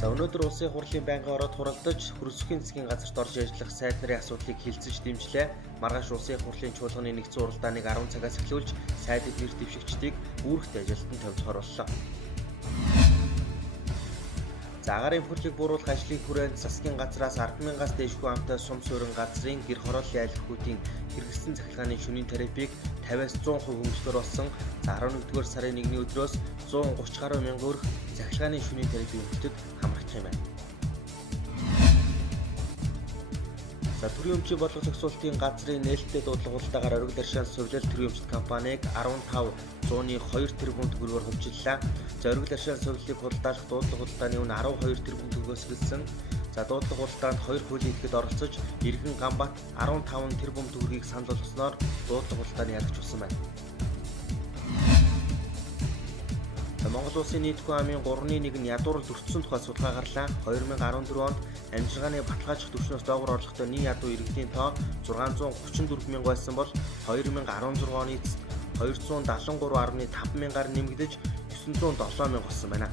За өнөөдөр улсын хурлын байнгын ороод хуралдаж хөрсөхийн засгийн газарт орж ажиллах сайд нарын асуудлыг хилцэж дэмжлээ. Маргааш улсын хурлын чуулганы нэгдсэн уралдааныг 10 цагаас эхлүүлж сайдд нэр дэвшигчдийг үүрэгтэй ажилтан тавьж боллоо. За агаарын бүхлийг бууруулах ажлын хүрээнд засгийн газраас 10,000-аас дээш хүн амтай сум суурин газрын гэр хорооллын айлхгүйтийн хэрэгссэн захилгааны шөнийн тарифыг 50-аас 100% хөнгөлөхөөр болсон. За 11-р сарын 1-ний өдрөөс 130 гаруй мянган төгрөг захилгааны шөнийн тарифын хөнгөлөлтөд хамрагдах юм байна. За төрийн өмчийн бодлого зохицуулалтын газрын нээлттэй дуудлага хуралдаагаар оргил аршаан сувлал төрийн өмчт компанийг 15,102 тэрбум төгрөгөөр хувьчиллаа. За оргил аршаан сувлалыг хуралдаалах дуудлага хуралдааны өмнө 12 тэрбум төгрөгөөс эхэлсэн. За дуудлага хуралдаанд 2 хуулийн идэхэд оролцож Иргэн Гамбат 15 тэрбум төгрөгийг санал болгосноор дуудлага хуралдааны яригч болсон байна. Монгол улсын нийт хүн амын 3/1 нь ядуурл өртсөн тухай судалгаа гарлаа. 2014 онд амжиргааны баталгаажих түвшнээс доогуур орлоготой нийт ядуу иргэдийн тоо 634 мянга байсан бол 2016 оны 273.5 мянгаар нэмэгдэж 907 мянга болсон байна.